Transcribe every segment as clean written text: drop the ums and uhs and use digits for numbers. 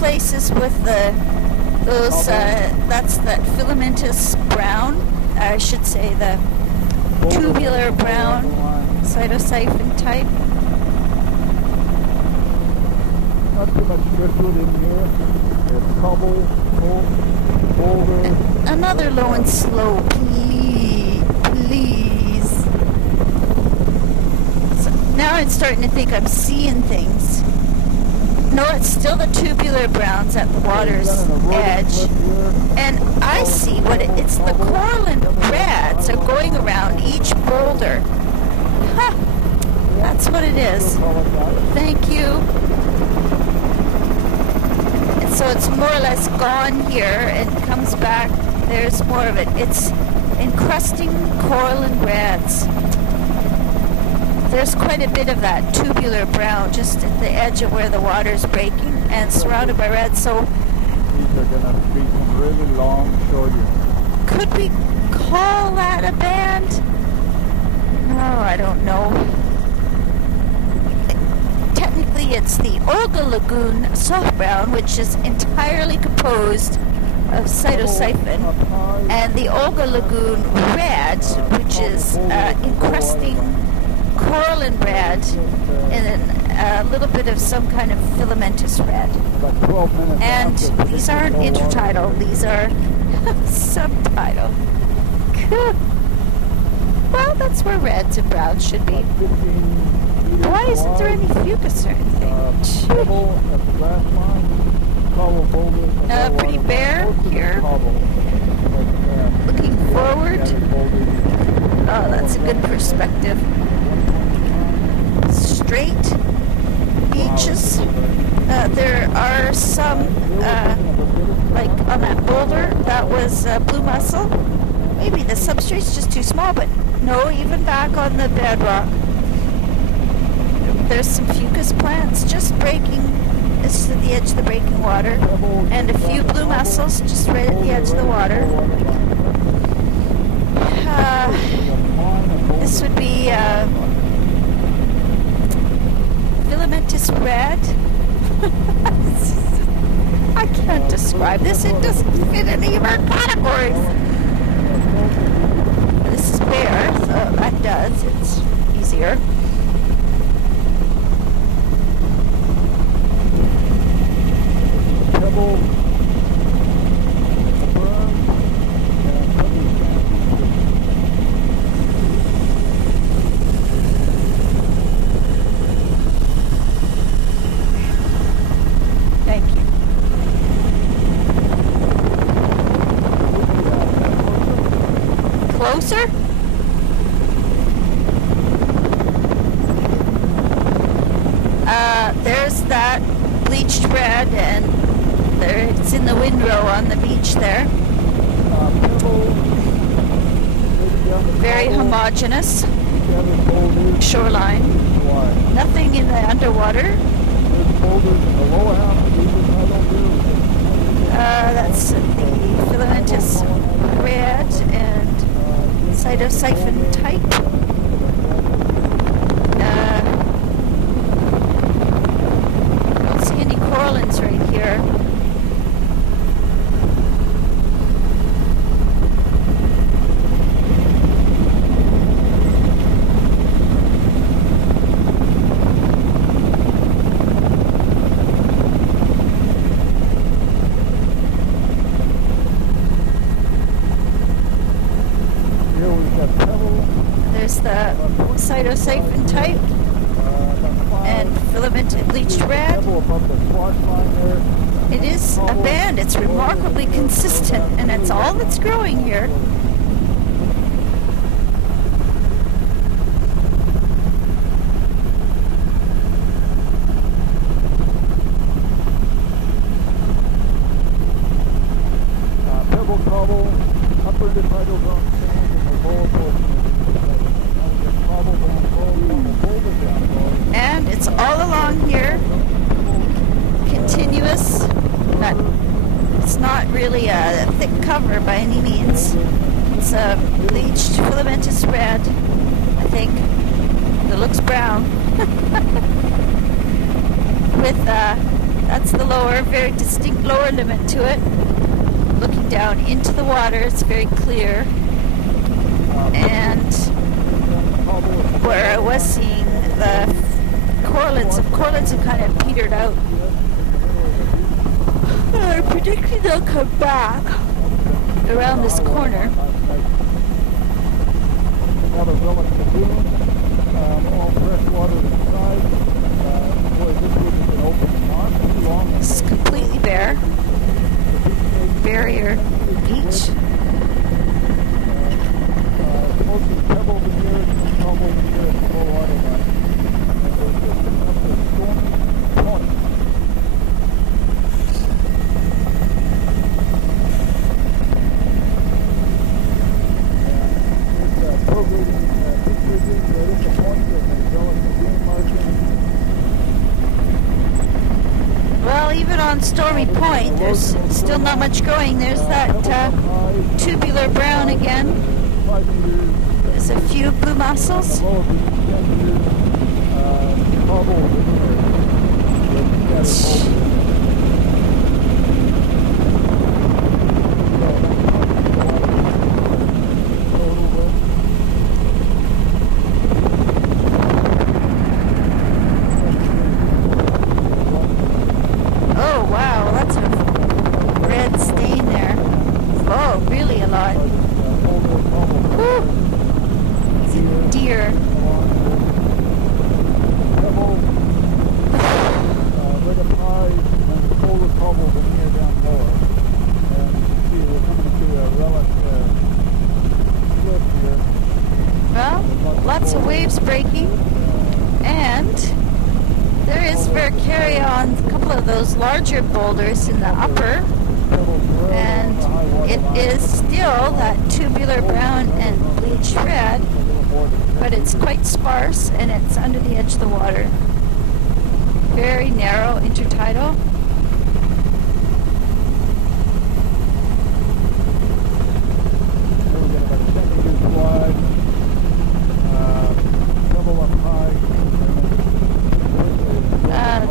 places with those, that's that filamentous brown, I should say the tubular brown cytosiphon type. Not too much driftwood in here. There's cobble, boulder. Another low and slow, please. So now I'm starting to think I'm seeing things. No, it's still the tubular browns at the water's edge. And I see what it's the coral and reds are going around each boulder. Huh, that's what it is. Thank you. And so it's more or less gone here and comes back. There's more of it. It's encrusting coral and reds. There's quite a bit of that tubular brown just at the edge of where the water's breaking and surrounded by red. So these are going to be some really long shore units. Could we call that a band? No, I don't know. Technically it's the Olga Lagoon soft brown, which is entirely composed of cytosiphon, and the Olga Lagoon red, which is encrusting coral and red, and then a little bit of some kind of filamentous red. And these aren't intertidal, these are subtidal. Well, that's where reds and browns should be. Why isn't there any fucus or anything? Pretty bare here. Looking forward. Oh, that's a good perspective. Straight beaches. There are some, like on that boulder, that was blue mussel. Maybe the substrate's just too small, but no, even back on the bedrock, there's some fucus plants just breaking. This is at the edge of the breaking water, and a few blue mussels just right at the edge of the water. This would be filamentous red. I can't describe this. It doesn't fit any of our categories. This is bare, so that does. It's easier. Closer? There's that bleached red, and there it's in the windrow on the beach there. Very homogeneous shoreline. Nothing in the underwater. That's the filamentous red and cytosiphon type. I don't see any corallines right here. There's the cytosiphon type and filamented bleached red. It is a band. It's remarkably consistent, and it's all that's growing here. Pebble cobble, upper decidal zone sand, and the lower portion. And it's all along here, continuous. It's not really a thick cover by any means. It's a bleached filamentous red, I think. It looks brown. With That's the lower, very distinct lower limit to it. Looking down into the water, it's very clear. And where I was seeing the correlates have kind of petered out. I'm predicting they'll come back around this corner. Another relic lagoon, all fresh water inside. Boy, this one has been open not too long. It's completely bare. Barrier beach. Most of the pebbles in here and tumbles in here at the low water line. Up to Stormy Point. Well, even on Stormy Point, there's still not much going. There's that tubular brown again. There's a few blue mussels. Oh wow, that's a red stain there. Oh, really a lot. Whew. It's a deer. Well, lots of waves breaking, and there is Vercaria on a couple of those larger boulders in the upper, and it is still that tubular brown and bleached red, but it's quite sparse and it's under the edge of the water. Very narrow intertidal.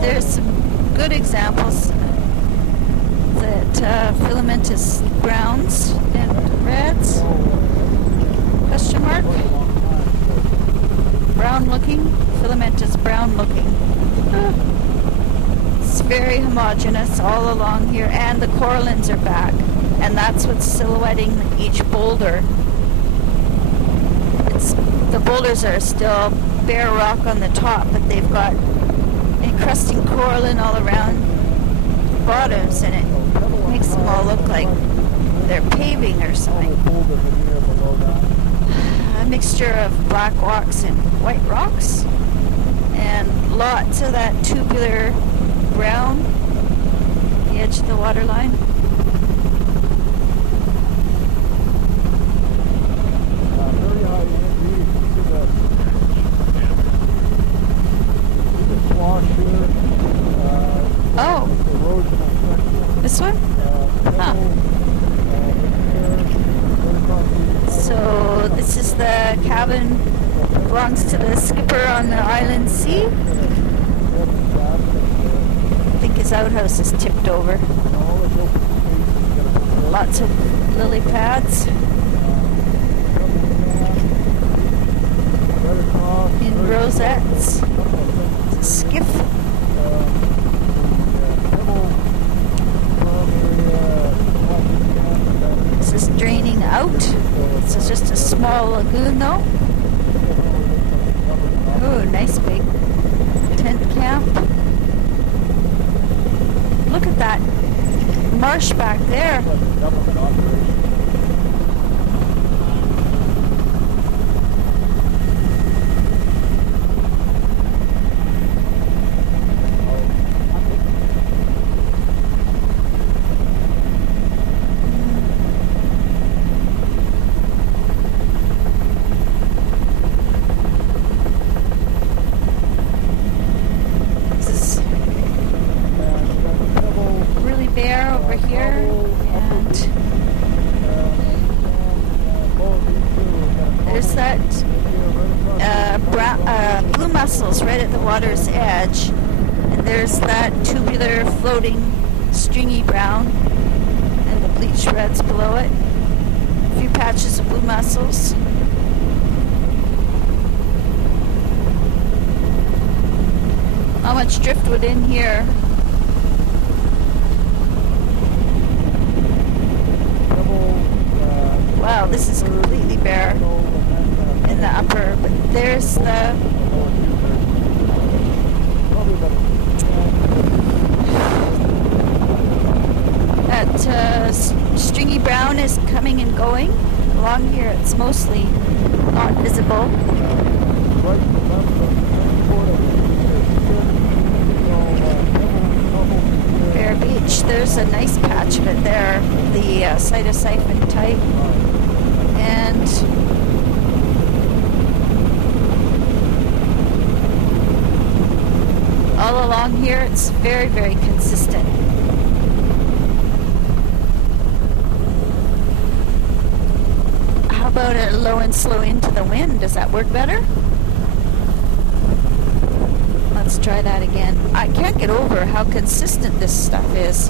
There's some good examples that filamentous browns and reds. Question mark? Brown looking, filamentous brown looking. It's very homogeneous all along here, and the corallines are back, and that's what's silhouetting each boulder. The boulders are still bare rock on the top, but they've got encrusting coralline all around the bottoms, and it makes them all look like they're paving or something. A mixture of black rocks and white rocks, and lots of that tubular brown at the edge of the water line. Very high energy to the swash here. Oh, this one? Huh. So this is the cabin, belongs to the skipper on the Island Sea. I think his outhouse is tipped over. Lots of lily pads in rosettes. It's a skiff. This is draining out. This is just a small lagoon though. Oh, nice big tent camp. Look at that marsh back there. Over here, and there's that blue mussels right at the water's edge, And there's that tubular floating stringy brown and the bleached reds below it. A few patches of blue mussels. Not much driftwood in here. Wow, this is completely bare in the upper, but there's the that stringy brown is coming and going. Along here it's mostly not visible. Bear Beach, there's a nice patch of it there, the cytosiphon type. And all along here it's very, very consistent. How about a low and slow into the wind? Does that work better? Let's try that again. I can't get over how consistent this stuff is.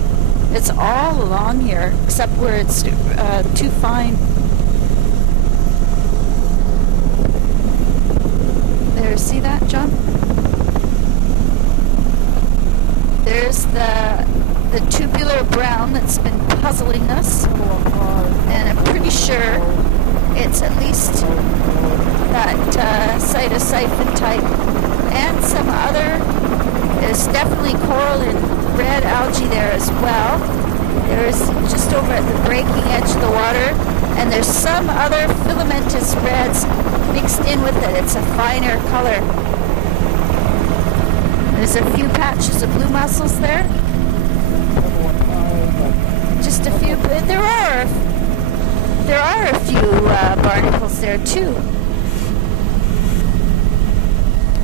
It's all along here, except where it's too fine. There, see that, John? There's the tubular brown that's been puzzling us, and I'm pretty sure it's at least that cytosiphon type and some other. There's definitely coral and red algae there as well. There's just over at the breaking edge of the water, and there's some other filamentous reds mixed in with it. It's a finer color. There's a few patches of blue mussels there. Just a few, but there are a few barnacles there too.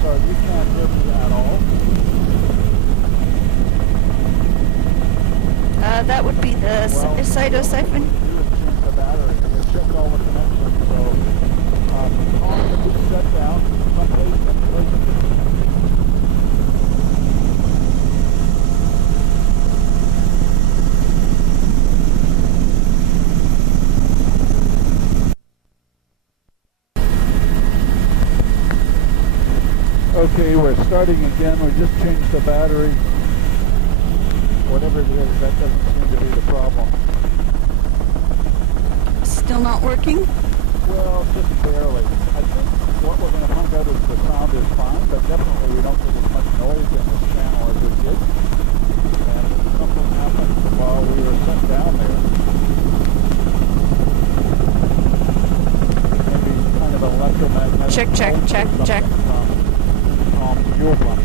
Sorry, you can't hear me at all. That would be the cytosiphon. The battery. They checked all the connections, so on the boot shut down. Some places. Okay, we're starting again. We just changed the battery. Whatever it is, that doesn't seem to be the problem. Still not working? Well, just barely. I think what we're going to find out is the sound is fine, but definitely we don't get as much noise in this channel as we did. And something happened while we were set down there. Maybe kind of electromagnetic. Check. Fuel pump.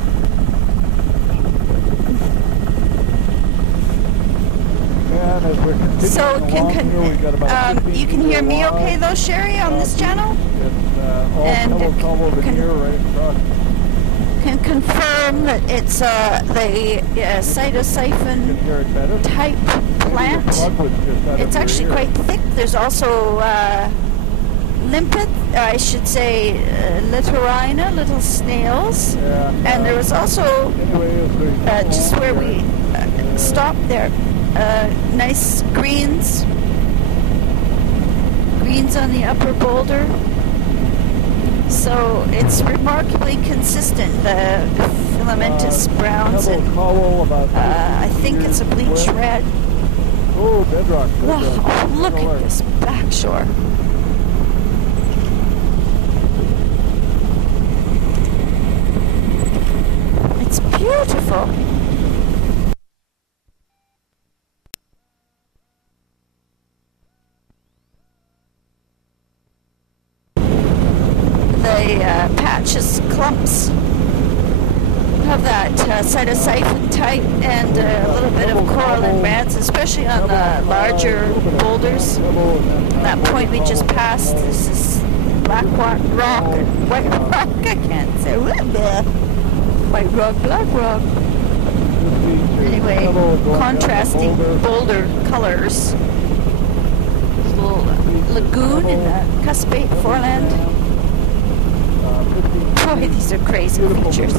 And as we're continuing So along, we got about you can hear me okay though, Sherry, on this channel? It's all And color over here right across. Can confirm that it's the cytosiphon type plant. It's actually quite thick. There's also limpet, I should say, littorina, little snails, and there was also just where we stopped there, nice greens on the upper boulder. So it's remarkably consistent, the filamentous browns, and I think it's a bleached red. Oh, bedrock. Wow, look at this back shore. It's beautiful. The patches, clumps of that cytosiphon type, and a little bit of coral and reds, especially on the larger boulders. That point we just passed, this is black rock and white rock. I can't say white rock, black rock. Anyway, contrasting boulder colors. There's a little lagoon in the cuspate foreland. Boy, these are crazy features.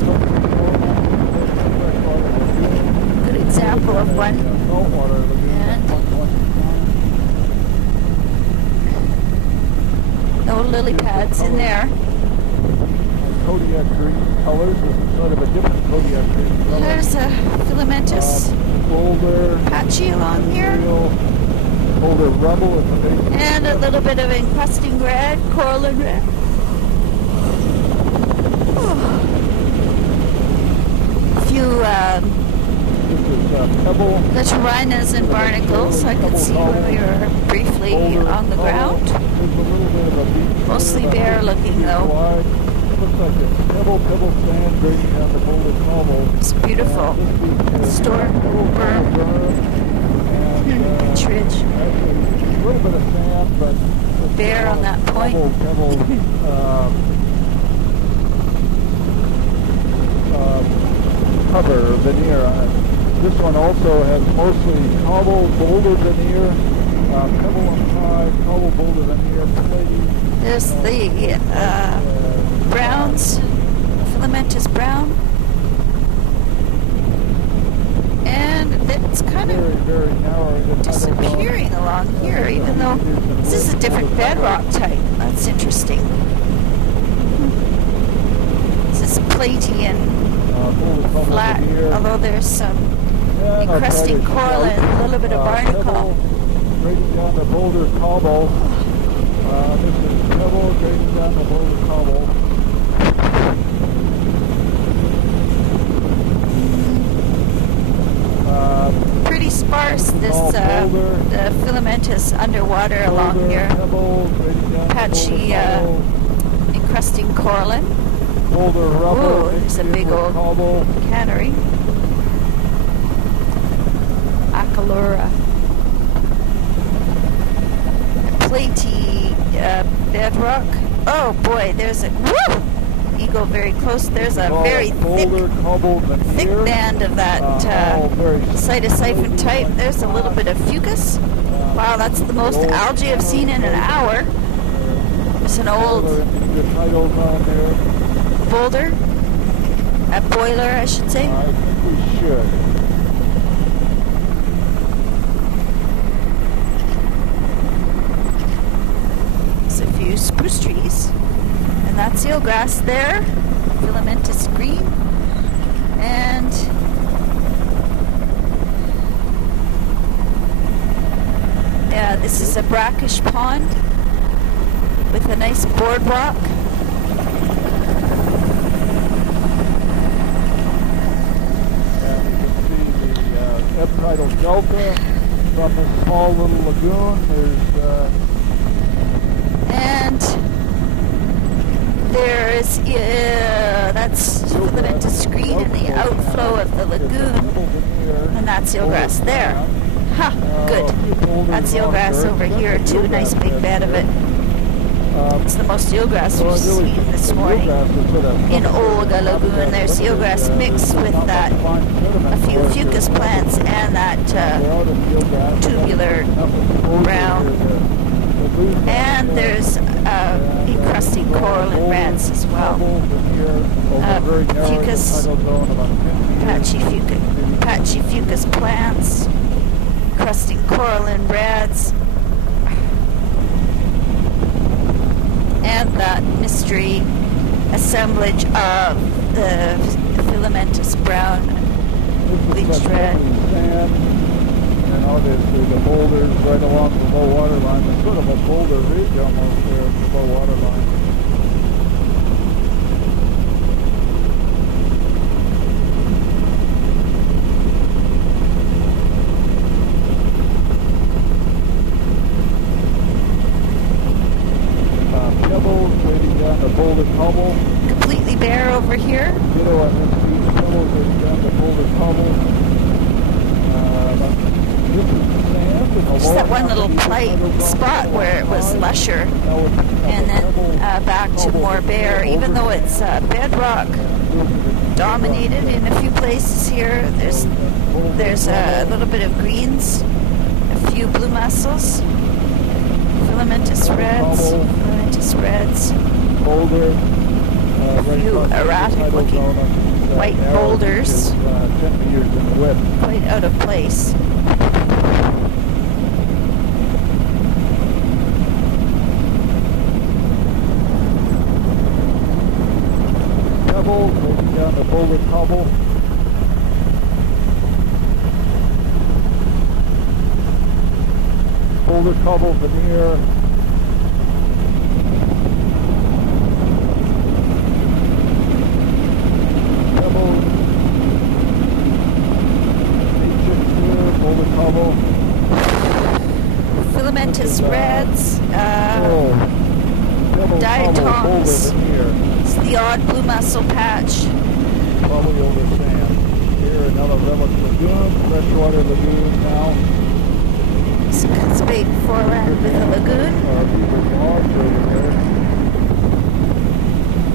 Good example of one. Saltwater lagoon And at one point in time. no lily pads in there. Kodiak green colors. This is sort of a different Kodiak green color. There's a filamentous Boulder. patchy along here. Boulder rubble at the base. And a little bit of encrusting red, coral and red. A few This is pebble. litorinas and barnacles I could see when we were briefly on the ground. There's a little bit of a beach. Mostly bare looking though. Wide. It looks like it's pebble sand draining down the Boulder cobble. It's beautiful. Storm berm. Beach ridge. A little bit of sand, but Bare on that point. Pebble, cover veneer on it. This one also has mostly cobble boulder veneer, pebble on side, cobble boulder veneer, clay. There's the browns, filamentous brown. And it's kind of very narrow. disappearing along here, even though this is a different bedrock type. That's interesting. This is platy and flat, although there's some encrusting coral and a little bit of barnacle. Grading down the Boulder cobble. This is pebble grading down the Boulder cobble. Pretty sparse, this the filamentous underwater along here. Patchy encrusting coralline. Boulder rubble. Oh, there's a big old cannery. Acalura. Platy bedrock. Oh boy, there's a woo! You go very close. There's a very thick band of that cytosiphon type. There's a little bit of fucus. Wow, that's the most algae I've seen in an hour. There's an old boulder, a boiler, I should say. I think we should. There's a few spruce trees, and that's eelgrass there, filamentous green, and yeah, this is a brackish pond with a nice boardwalk. Tidal delta from this small little lagoon. And there is that's filamentous green in the outflow of the lagoon, and that's eelgrass there. Ha, good. That's eelgrass over here too. Nice big bed of it. It's the most eelgrass we've seen this morning in Olga Lagoon. There's eelgrass mixed with that, a few fucus plants and that tubular brown. And there's encrusting coral and reds as well. Fucus, patchy fucus plants, encrusting coral and reds. And that mystery assemblage of the filamentous brown bleached red. And obviously the boulders right along the low water line. There's sort of a boulder ridge almost there at the low water line. Pebbles waiting down the Boulder cobble. Completely bare over here. Ditto on this beach. Pebbles waiting down the Boulder cobble. Just that one little spot where it was lusher, and then back to more bare. Even though it's bedrock dominated in a few places here, there's a little bit of greens, a few blue mussels, filamentous reds, Boulder, a few erratic looking white arrow boulders. is 10 meters in width. Quite out of place. Pebbles, moving down the boulder cobble. Boulder cobble veneer. Pebbles. Ancient here, boulder cobble. Filamentous reds, diatoms. It's the odd blue mussel patch. Probably over sand. Here another relic lagoon, freshwater lagoon now. It's bait foreland with a lagoon. Beaver Lodge over there.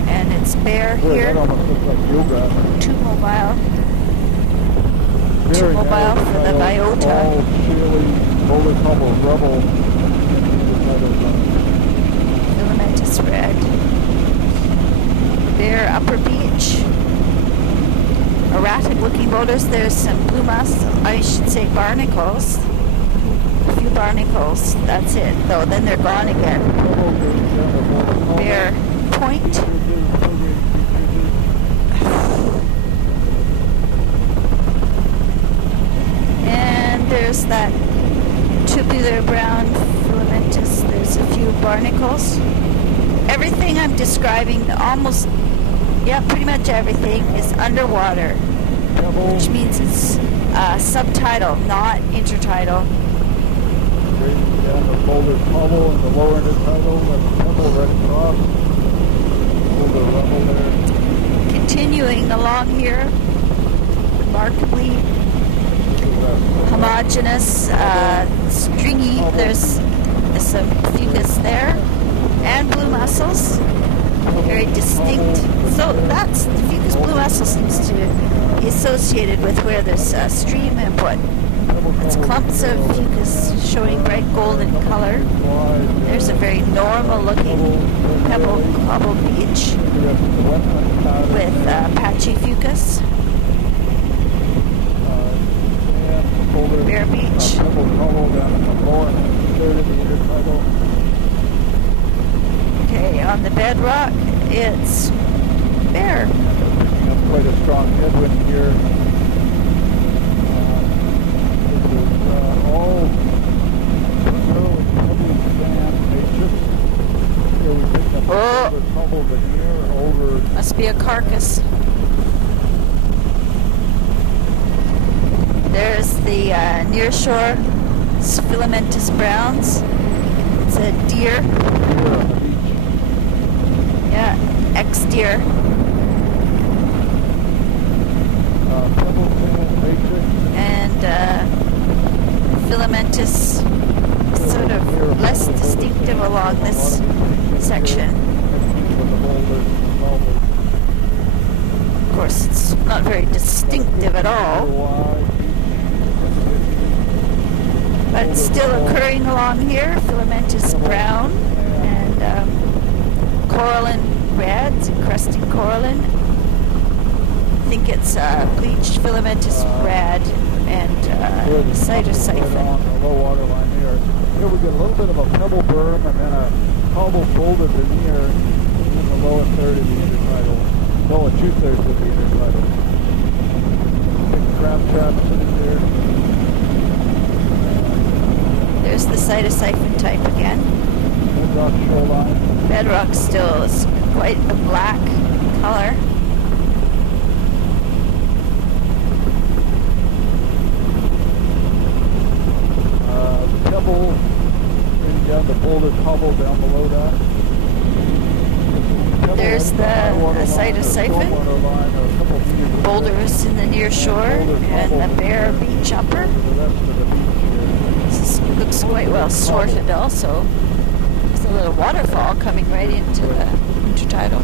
And it's bare Boy, here. that almost looks like yoga. Too mobile. Very mobile narrow for the title, biota. All shaly, boulder cobble rubble. Filamentous red. Bare upper beach. Erratic looking boulders. There's some blue mussel, I should say barnacles. A few barnacles. That's it. Though then they're gone again. Bare point. And there's that tubular brown filamentous. There's a few barnacles. Everything I'm describing, almost, yeah, pretty much everything is underwater, which means it's subtidal, not intertidal. Down the boulder cobble and the lower intertidal, that's pebble right across. Boulder rubble there. Continuing along here, remarkably homogeneous, stringy. There's some fucus there, and blue mussels, very distinct. So that's the fucus blue mussel seems to be associated with where there's stream input. It's clumps of fucus showing bright golden color. There's a very normal looking pebble cobble beach with patchy fucus. Bare beach. Okay, on the bedrock, it's bare. Quite a strong headwind here. All primarily heavily sand. They just here we picked up a cobble veneer over. Must be a carcass. There's the nearshore filamentous browns. It's a deer. Yeah, ex-deer. And filamentous, sort of less distinctive along this section. Of course, it's not very distinctive at all, but it's still occurring along here. Filamentous brown and coralline reds, encrusting coralline. I think it's bleached filamentous red and cytosiphon. Low water line here. Here we get a little bit of a pebble berm and then a cobble boulder veneer in the lower third of the intertidal. Lower 2/3 of the intertidal. Big crab traps in there. There's the cytosiphon type again. Bedrock shoreline. Bedrock still is quite a black color. Pebble, and down the boulder cobble down below that. There's the cytosiphon, boulders in the near shore, and the bare beach upper. This looks quite well sorted also. There's a little waterfall coming right into the intertidal.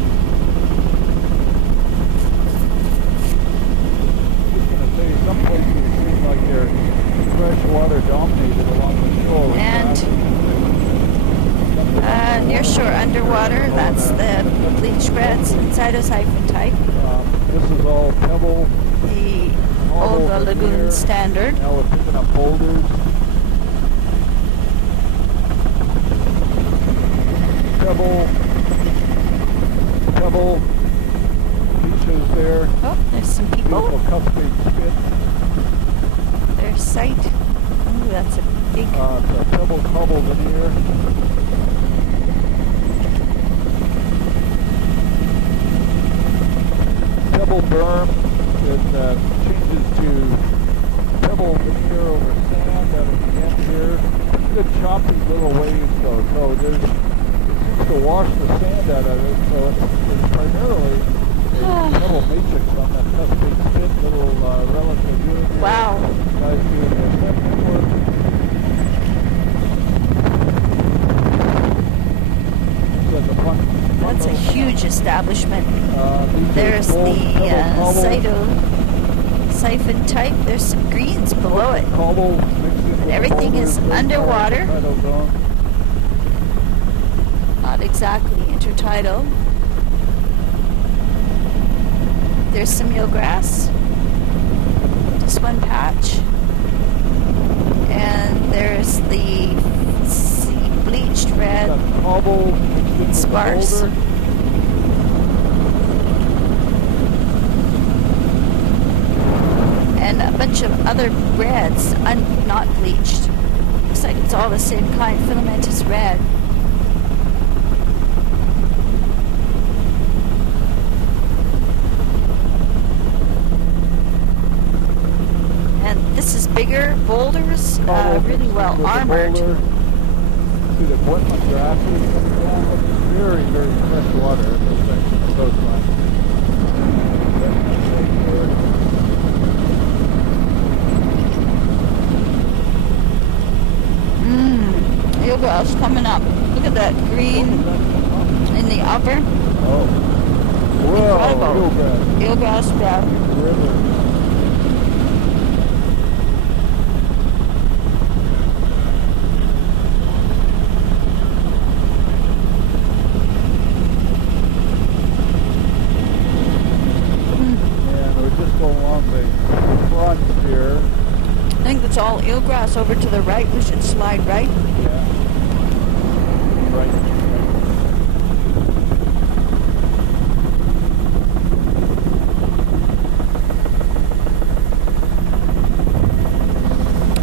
Some places seem like they're freshwater dominated along the shore. And near shore underwater, that's the bleached reds and cytosiphon type. This is all pebble. the Cobble Olga Lagoon veneer. standard. Now we're picking up boulders. Pebble. Pebble. Beaches there. Oh, there's some people. Beautiful cuspate spit. There's sight. Ooh, that's a big... It's a pebble cobble veneer. Pebble berm. It changes to pebble veneer over sand out at the end here. Good choppy little waves though, so it seems to wash the sand out of it, so it's primarily a pebble matrix on that cuspate spit, little relic of doing here. Wow. Guys doing their assessment work. Looks like a fun That's a little huge establishment. these There's are the pebble cobble. siphon type. There's some greens below it. Cobble mixed in with Everything boulders, is very underwater. tidal zone. Not exactly intertidal. There's some eelgrass. Just one patch. And there's the bleached red Got cobble mixed in with the sparse. boulder. And a bunch of other reds, not bleached. Looks like it's all the same kind, filamentous red. And this is bigger boulders, Cobble really mixed in well with the armored. boulder. See the Portland grasses. Yeah, very, very fresh water in this section of the coastline. Eelgrass coming up. Look at that green in the upper. Oh. Well, Incredible. eelgrass. Eelgrass bed. River. And we're just going along the front here. I think it's all eelgrass over to the right. We should slide right. Yeah. Right.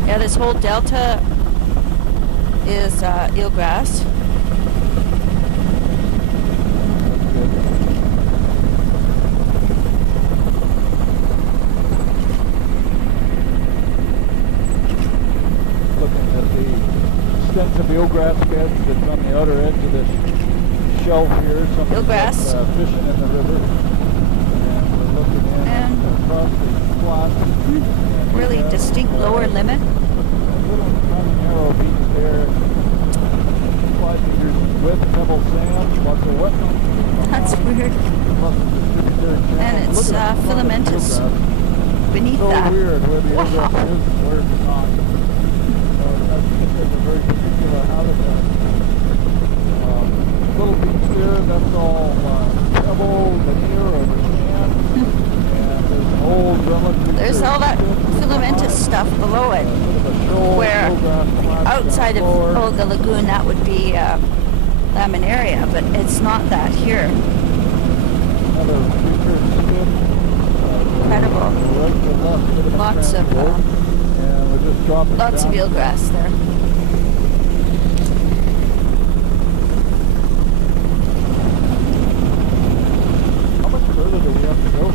Yeah, this whole delta is eelgrass. Looking at the extensive eelgrass beds that's on the outer edge of this shelf here. Something Eelgrass. fishing in the river. And we're looking in And across the flat. And we really have, distinct lower limit. A little tiny narrow beach there. 5 meters with pebble sand. Lots of wetlands. That's weird. Plus the distributor channel. And it's, Look at the front of the filamentous eelgrass. Beneath So that. weird where the Wow. eelgrass is and where it's not. So I think it's a very particular habitat. Little beach there, that's all pebble, veneer, or sand. And there's an old relic. There's all that filamentous stuff below it. Where outside of Olga Lagoon, that would be laminaria, but it's not that here. Another creature spin. Incredible. Right to left, bit of a Lots of, transport. And we're just dropping Lots of down. eelgrass there. How much further do we have to go?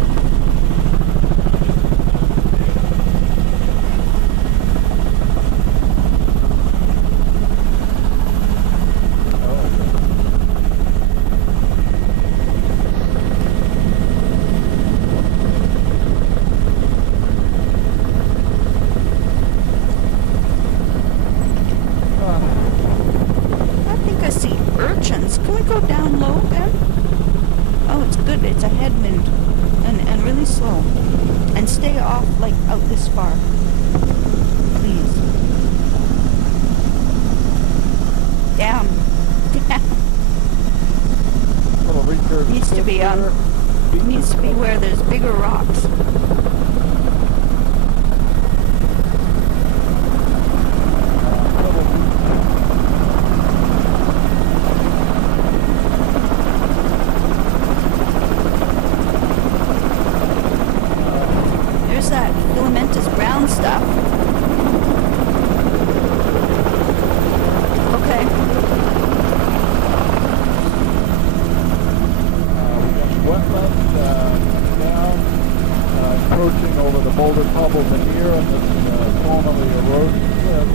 I think I see urchins. Can we go down low then? Oh, it's good. It's a headwind and really slow. And stay off, like, out this far. Please. Down. Little recurve Needs to spin be there. needs to be where there's bigger rocks. own stuff. Okay. We got wetlands down, encroaching over the boulder cobble veneer and this formerly eroded cliff.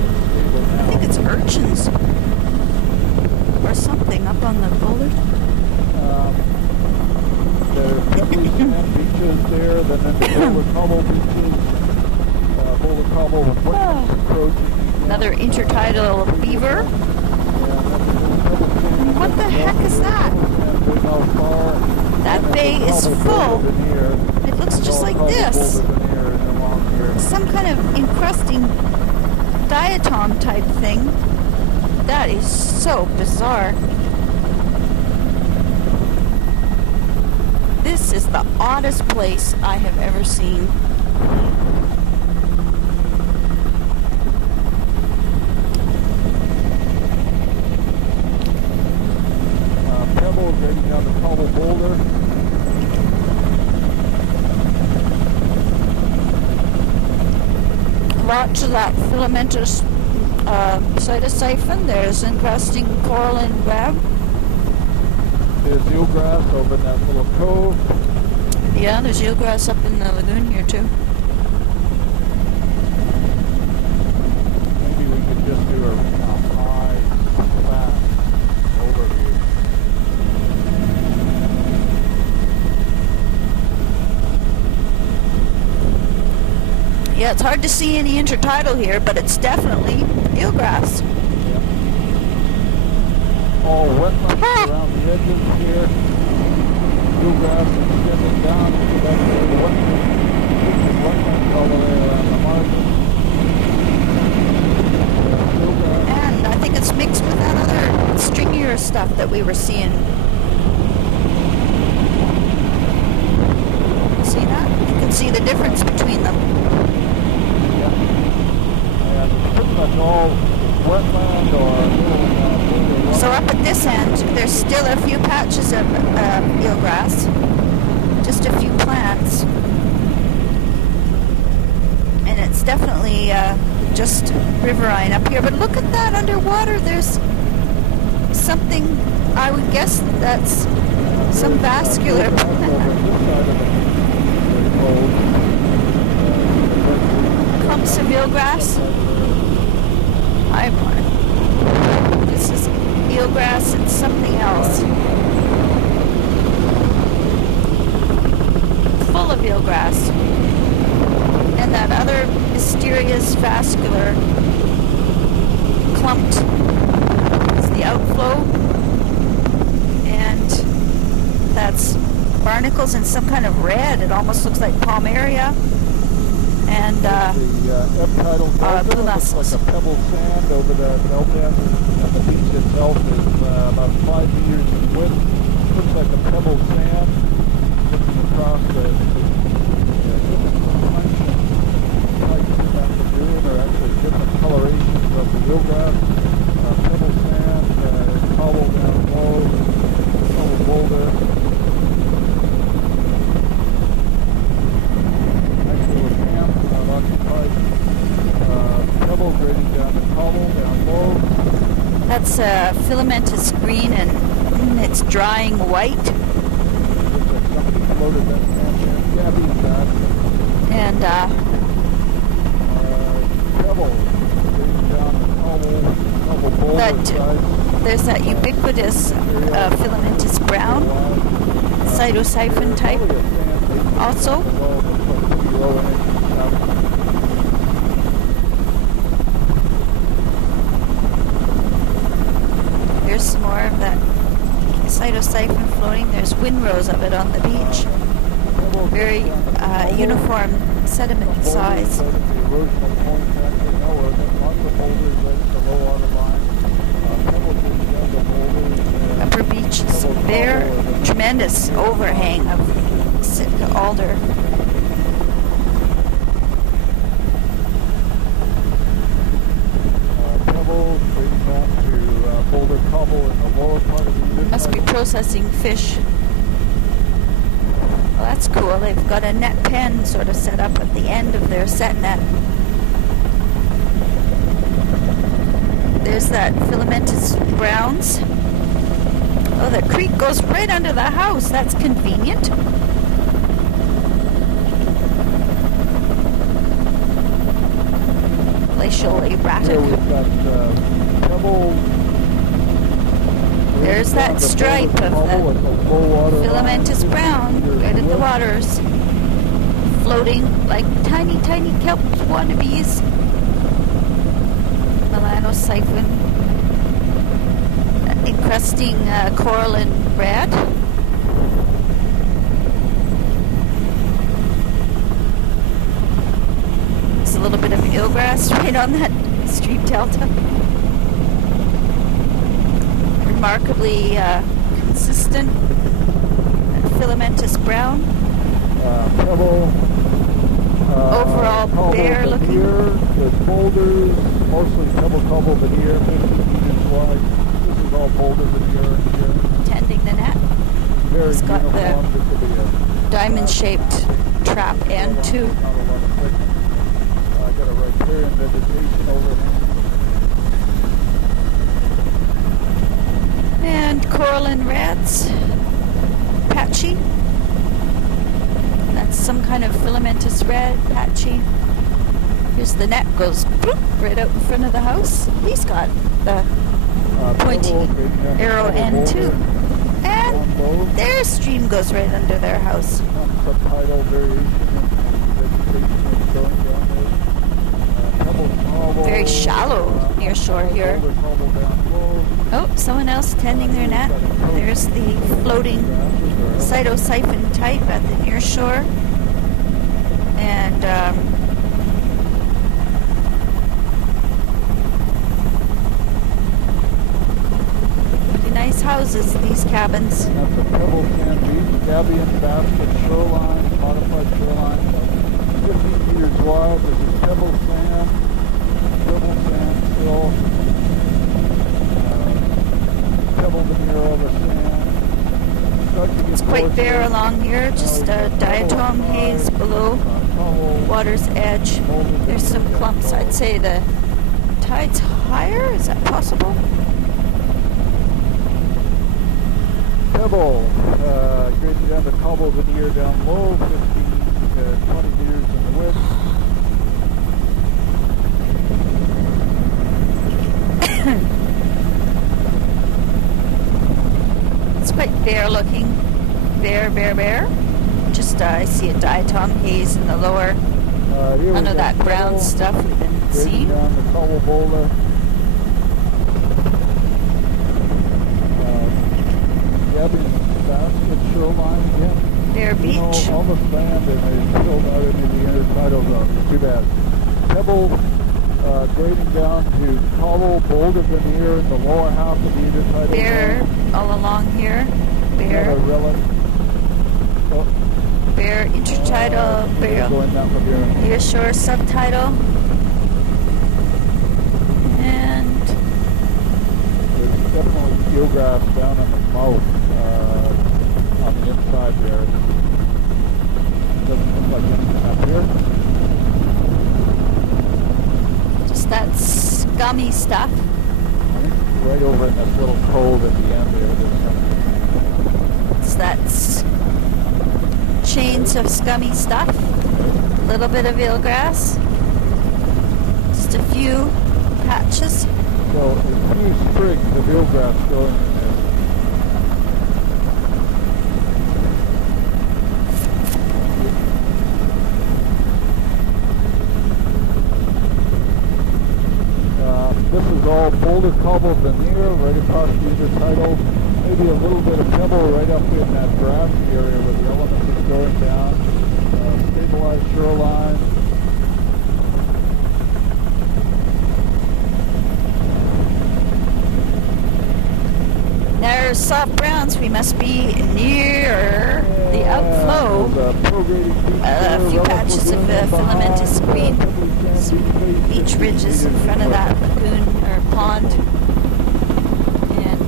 I think it's urchins or something up on the boulder. There's pebbly sand beaches there, then the boulder cobble beaches, boulder cobble with wetlands encroaching. Another intertidal beaver. What the heck is that? That bay is full. It looks just like this. Some kind of encrusting diatom type thing. That is so bizarre. This is the oddest place I have ever seen. Pebbles right down the cobble boulder. Lots of that filamentous cytosiphon. There's encrusting coral and web. There's eelgrass over in that little cove. Yeah, there's eelgrass up in the lagoon here too. Maybe we could just do a high, fast overview. Yeah, it's hard to see any intertidal here, but it's definitely eelgrass. Yep. All wetlands around the edges here. Eelgrass extending down to that wetlands all the way around the margin. And I think it's mixed with that other stringier stuff that we were seeing. See that? You can see the difference between them. And pretty much all wetland or So up at this end, there's still a few patches of eelgrass, just a few plants, and it's definitely just riverine up here. But look at that underwater. There's something. I would guess that's some vascular plant. Clumps of eelgrass. This is eelgrass and something else. Full of eelgrass. And that other mysterious vascular clumped is the outflow. And that's barnacles in some kind of red. It almost looks like palmaria. And the ebb tidal blue looks mussels. like a pebble sand over the belt end, and the beach itself is about 5 meters in width. Looks like a pebble sand looking across the different types of that lagoon, or actually different colorations of the eelgrass. Pebble sand, cobble down low, cobble boulder. Pebbles grading down the cobble, down low. that's filamentous green, and it's drying white. Looks like somebody floated that sand in. Gabby's that. And Pebbles grading down the cobble boulder But side. there's that ubiquitous filamentous brown cytosiphon type also. There's some more of that cytosiphon floating. There's windrows of it on the beach. Very uniform sediment size. Upper Beach is bare, tremendous overhang of Sitka alder. Must be processing fish. Well, that's cool. They've got a net pen sort of set up at the end of their set net. There's that filamentous browns. Oh, the creek goes right under the house. That's convenient. Glacial erratic. Here we've got pebble. There's that stripe of the filamentous brown right at the waters, floating like tiny, tiny kelp wannabes. Melanocyphon, encrusting coral and red. There's a little bit of eelgrass right on that stream delta. Remarkably consistent filamentous brown. Pebble. Overall bare looking. There's boulders, mostly pebble cobble veneer, 50 meters wide. This is all boulder veneer here. Tending the net. Very It's got uniform. This will be a diamond-shaped trap end too. Not a lot of thickness. I got a riparian vegetation overhang. And coral and reds, patchy. That's some kind of filamentous red, patchy. Here's the net, goes bloop, right out in front of the house. He's got the pointy arrow end too. And their stream goes right under their house. Subtidal variation in vegetation that's going down there. Pebble cobble. Very shallow near shore here. Boulder cobble down low. Oh, someone else tending their net. There's the floating cytosiphon type at the near shore. And pretty nice houses, these cabins. That's a pebble sand beach, Gabion basket shoreline, modified shoreline, 15 meters wide. This is pebble sand, dribble sand still. Pebble veneer over sand. It's quite bare along here, just a diatom haze below water's edge. There's some clumps. I'd say the tide's higher. Is that possible? Pebble, grading down to cobble veneer down low, 15 to 20 meters in the width. It's quite bare looking. Bare. Just I see a diatom haze in the lower, none of that brown stuff we've been seeing. Down the cobble boulder. Gabion basket shoreline again. Bare beach. You know, all the sand and they filled out into the intertidal zone. Too bad. Pebble grading down to cobble boulder veneer in the lower half of the intertidal zone. Bare all along here. Bare. Bare intertidal, bare near shore subtidal. And there's definitely eelgrass down in the mouth on the inside there. Doesn't look like anything up here. just that scummy stuff. I think right over in this little cove at the end there, there's It's that chains of scummy stuff. A little bit of eelgrass. Just a few patches. so a few sprigs of eelgrass growing in there. This is all boulder cobble veneer right across the intertidal. Maybe a little bit of pebble right up in that grass area where the elements are going down. Stabilized shoreline. There's soft browns. We must be near the outflow. A few patches of filamentous green. Some beach ridges in front of that lagoon or pond. And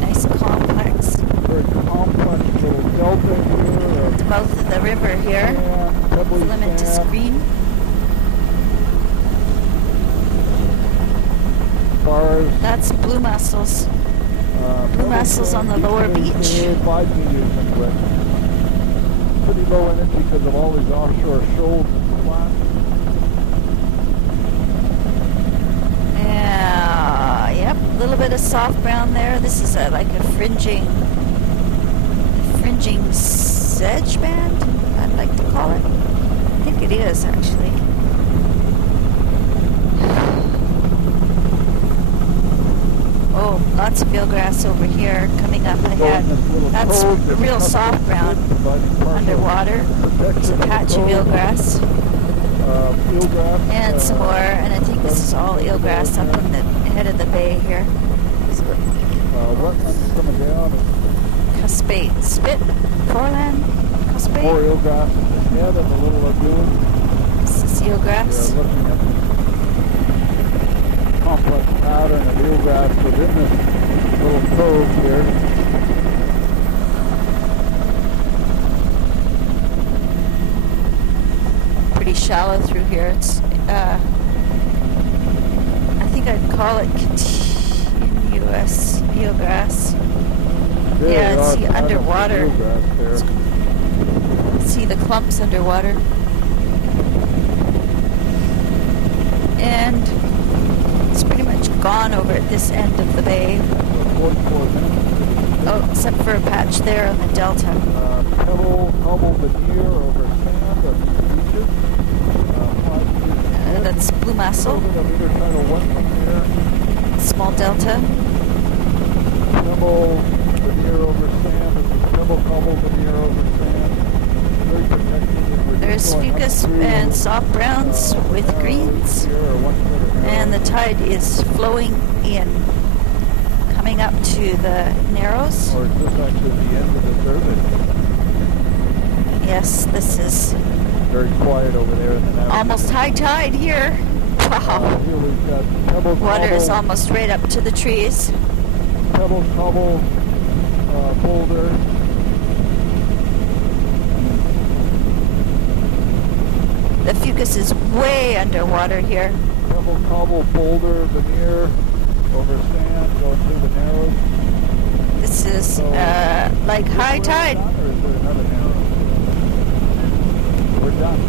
nice complex. Very complex little delta here. The mouth of the river here. Filamentous green. Bars That's blue mussels. Blue mussels on the lower beach. 5 meters in width. Pretty low energy because of all these offshore shoals and flats. Yeah, yep, a little bit of soft brown there. This is like a fringing sedge band, I'd like to call it. I think it is, actually. Oh, lots of eelgrass over here coming up ahead. That's real soft brown underwater. There's a patch of eelgrass. And some more, and I think this is all eelgrass up in the head of the bay here. Wetlands coming down. Cuspate spit, foreland, cuspate. More eelgrass ahead of the little lagoon. This is eelgrass. We're looking at the complex pattern of eelgrass within this little cove here. Pretty shallow through here. It's, I think I'd call it continuous eelgrass. Yeah, see underwater. See the clumps underwater. And it's pretty much gone over at this end of the bay. 44 minutes. Oh, except for a patch there on the delta. Pebble, cobble, veneer over sand on the beaches. That's blue mussel. Small delta. Pebble, veneer over sand. This is pebble, cobble, veneer over sand. Very protected. There's fucus and soft browns with greens. And the tide is flowing in, coming up to the Narrows. Or is this actually the end of the survey? Yes, this is very quiet over there in the Narrows. Almost high tide here. Wow. Here we've got pebble, Water cobble, is almost right up to the trees. Pebble, cobble, boulder. The fucus is way underwater here. Pebble, cobble, boulder, veneer, over sand, going through the Narrows. This is like high tide. Or is there another Narrows? We're done.